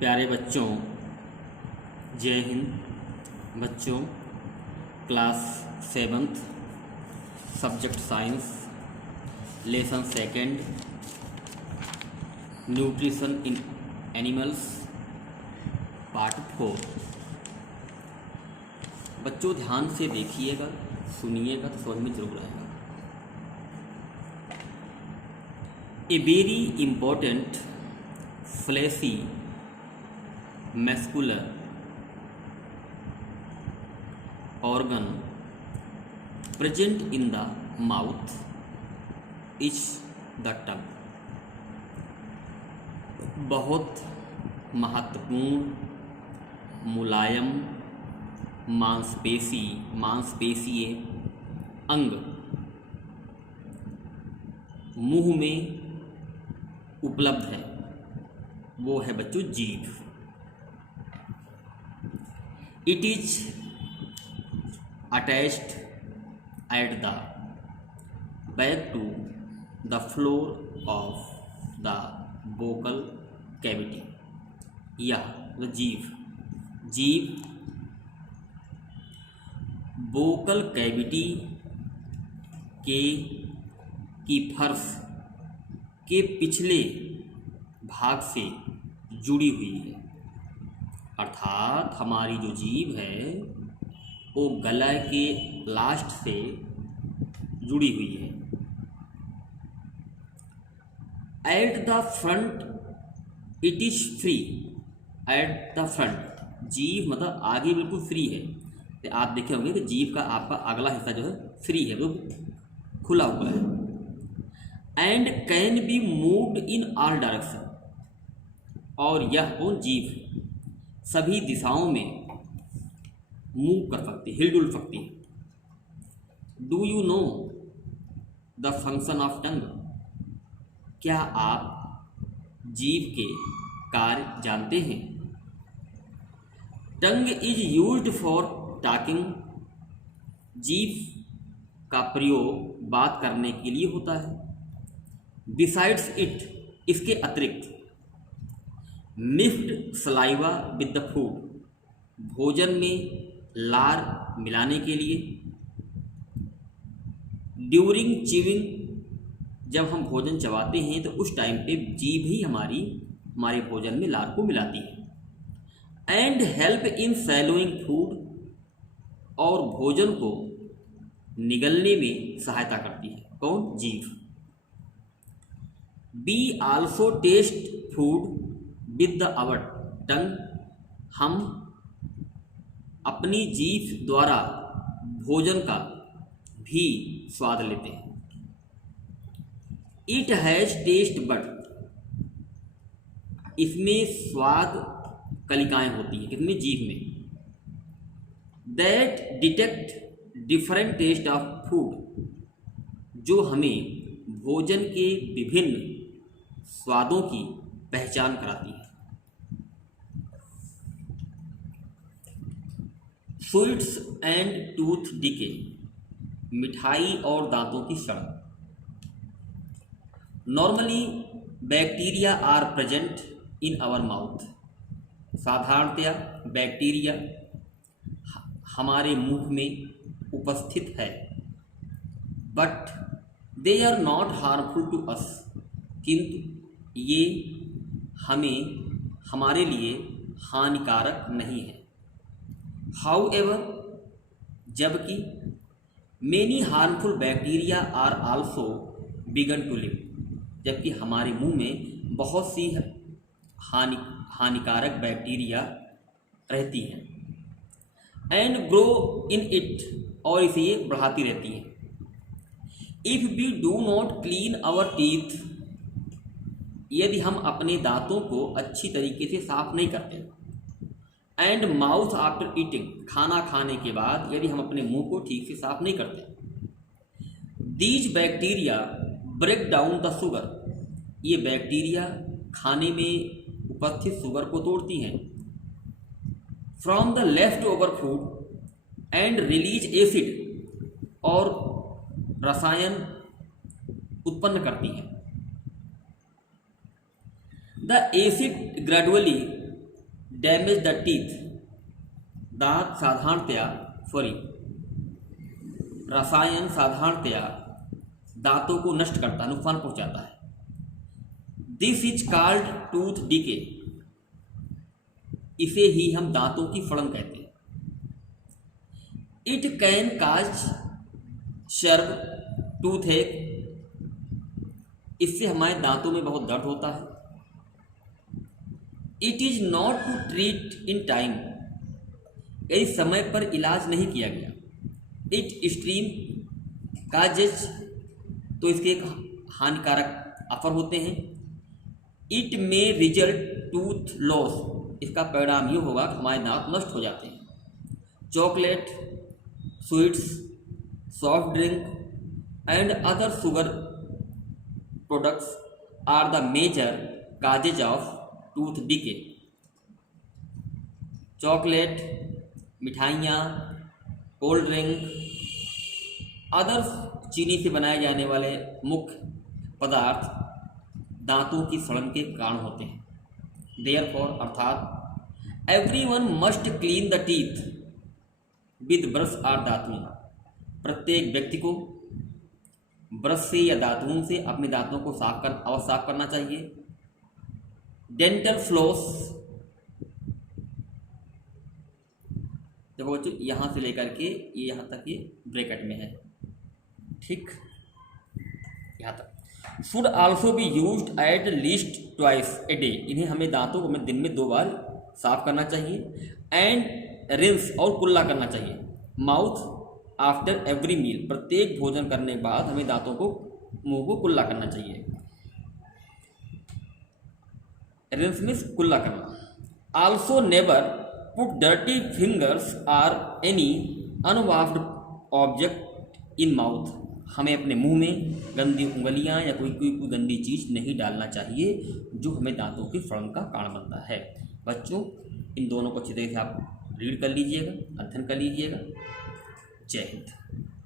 प्यारे बच्चों, जय हिंद। बच्चों, class 7th, subject science, lesson second, nutrition in animals, part 4। बच्चों ध्यान से देखिएगा, सुनिएगा तो समझ में जरूर आएगा। A very important fleshy muscular organ present in the mouth is the tongue। बहुत महत्वपूर्ण, मुलायम, मांसपेशीय अंग मुंह में उपलब्ध है, वो है बच्चों जीभ। It is attached at the back to the floor of the vocal cavity. यह जीभ वोकल कैविटी की फर्श के पिछले भाग से जुड़ी हुई है। अर्थात हमारी जो जीभ है वो गला के लास्ट से जुड़ी हुई है। At the front it is free. At the front जीभ मतलब आगे बिल्कुल फ्री है। तो आप देखे होंगे कि जीभ का आपका अगला हिस्सा जो है फ्री है, वो खुला हुआ है। And can be moved in all direction. और यह जीभ सभी दिशाओं में मूव कर सकती है, हिलडुल सकती है। Do you know the function of tongue? क्या आप जीभ के कार्य जानते हैं? Tongue is used for talking. जीभ का प्रयोग बात करने के लिए होता है। बिसाइड्स इट, इसके अतिरिक्त, mixed saliva with the food, भोजन में लार मिलाने के लिए। ड्यूरिंग च्यूइंग, जब हम भोजन चबाते हैं तो उस टाइम पे जीभ ही हमारे भोजन में लार को मिलाती है। एंड हेल्प इन सैलोइंग फूड, और भोजन को निगलने में सहायता करती है। कौन? जीभ। We also taste food with the our tongue. हम अपनी जीभ द्वारा भोजन का भी स्वाद लेते हैं। इट हैज टेस्ट बड, इसमें स्वाद कलिकाएं होती हैं, किसमें? जीभ में। That detect different taste of food, जो हमें भोजन के विभिन्न स्वादों की पहचान कराती है। स्वीट्स एंड टूथ डिके, मिठाई और दांतों की सड़न। Normally bacteria are present in our mouth. साधारणतया बैक्टीरिया हमारे मुंह में उपस्थित है। But they are not harmful to us, किंतु ये हमारे लिए हानिकारक नहीं है। हाउएवर, जबकि many harmful bacteria are also begin to live, जबकि हमारे मुंह में बहुत सी हानिकारक बैक्टीरिया रहती हैं। एंड ग्रो इन इट, और इसे ये बढ़ाती रहती हैं। If we do not clean our teeth, यदि हम अपने दांतों को अच्छी तरीके से साफ नहीं करते। एंड माउथ आफ्टर ईटिंग, खाना खाने के बाद यदि हम अपने मुंह को ठीक से साफ नहीं करते। These bacteria break down the sugar, ये बैक्टीरिया खाने में उपस्थित शुगर को तोड़ती हैं। From the left over food and release acid, और रसायन उत्पन्न करती है। The acid gradually damage the teeth, दांत साधारणतया रसायन साधारणतया दांतों को नष्ट करता, नुकसान पहुंचाता है। This is called tooth decay, इसे ही हम दांतों की फड़न कहते हैं। It can cause sharp toothache, इससे हमारे दांतों में बहुत दर्द होता है। It is not to treat in time, यदि समय पर इलाज नहीं किया गया। इट स्ट्रीम काजेज, तो इसके एक हानिकारक असर होते हैं। It may result tooth loss, इसका परिणाम ये होगा कि हमारे दांत नष्ट हो जाते हैं। Chocolate, sweets, soft drink and other sugar products are the major causes of tooth decay. Chocolate, मिठाइयाँ, कोल्ड ड्रिंक, अदर चीनी से बनाए जाने वाले मुख्य पदार्थ दांतों की सड़न के कारण होते हैं। देयरफॉर अर्थात everyone must clean the teeth with brush और दातून, प्रत्येक व्यक्ति को ब्रश से या दातून से अपने दांतों को साफ करना चाहिए। डेंटल फ्लॉस, देखो बच्चों यहाँ से लेकर के ये यहाँ तक ये ब्रैकेट में है, ठीक, यहाँ तक। Should also be used at least twice a day, इन्हें हमें दांतों को हमें दिन में 2 बार साफ करना चाहिए। एंड रिंस, और कुल्ला करना चाहिए। माउथ आफ्टर एवरी मील, प्रत्येक भोजन करने के बाद हमें दांतों को, मुंह को कुल्ला करना चाहिए। रिंस में कुल्ला करना। Also never put dirty fingers और एनी अनवाश्ड ऑब्जेक्ट इन माउथ, हमें अपने मुंह में गंदी उंगलियां या कोई गंदी चीज़ नहीं डालना चाहिए जो हमें दांतों की सड़न का कारण बनता है। बच्चों इन दोनों को अच्छी तरह से आप रीड कर लीजिएगा, अध्ययन कर लीजिएगा। जय हिंद।